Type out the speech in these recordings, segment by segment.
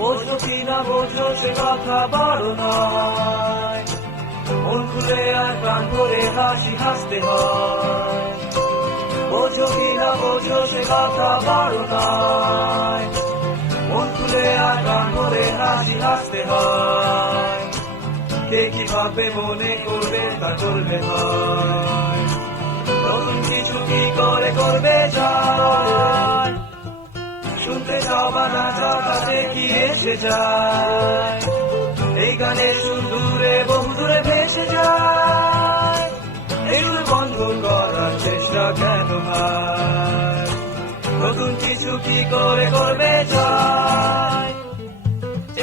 বোঝো কি না বোঝো সে কথা বড় নয়, মন খুলে আর প্রাণ ভরে হাসি হাসতে হয়। বোঝো কি না বোঝো সে কথা বড় নয়, মন খুলে আর প্রাণ ভরে হাসি হাসতে হয়। কে কি ভাবে মনে করবে তা করবে হয়, নতুন কিছু কি করে করবে যায়। শুনতে চাও বা না চাও তাতে কি এসে যায়, এই গানের সুর দূরে বহু দূরে ভেসে যায়। এই সুর বন্ধ করার চেষ্টা কেন হয়, নতুন কিছু কি করে করবে যায়।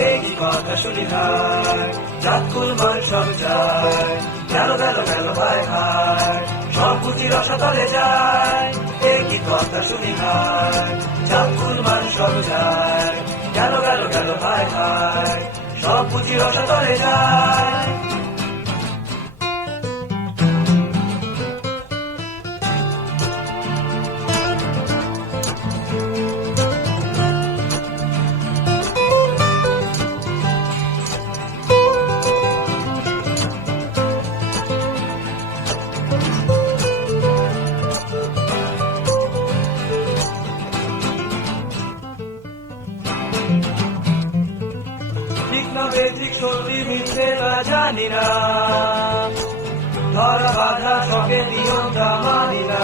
এই কি কথা শুনি হায়, চাঁদ কুলমান সব যায়, গেল গেল গেল হায় হায়, সব বুঝি রসাতলে যায়। এই কি কথা শুনি হায়, চাঁদ কুলমান সব যায়, গেল গেল গেল হায় হায়, সব বুঝি রসাতলে যায়। ঠিক না বেঠিক সত্যি মিথ্যে তা জানি না, ধরা বাধা সঙ্গে নিয়মটা মানি না।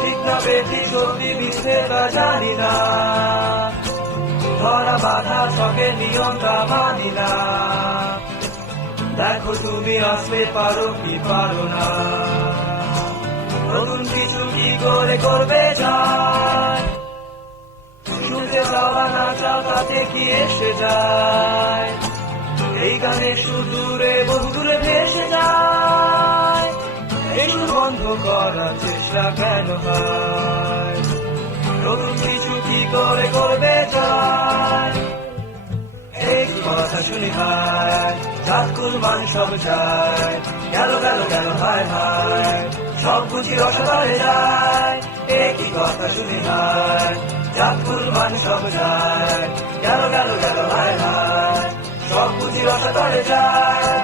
ঠিক না বেঠিক সত্যি মিথ্যে তা জানি না, ধরা বাধা সঙ্গে নিয়মটা মানি না। দেখো তুমি আসলে পারো কি পারো না, নতুন কিছু কি করে করবে যায়। শুনতে চাওয়া না চাও তাতে কি এসে যায়, এই গানে সুর দূরে বহু দূরে ভেসে যায়। এই সুর বন্ধ করার চেষ্টা কেন হয়, নতুন কিছু কি করে করবে যায়। এই কথা শুনি হায়, চাঁদ কুলমান সব যায়, গেল গেল গেল হায় হায়, সব বুঝি রসাতলে যায়। একই কথা শুনি হায়, চাঁদ কুলমান সব যায়, গেল গেল গেল হায় হায়, সব বুঝি রসাতলে যায়।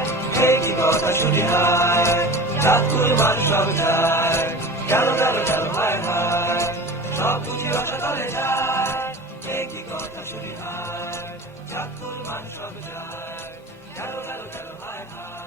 একই কথা শুনি হায়, চাঁদ কুলমান সব যায়, গেল গেল গেল হায় হায়, সব বুঝি রসাতলে যায়। একই কথা শুনি হায়, চাঁদ কুলমান সব যায়, গেল গেল গেল হায় হায়।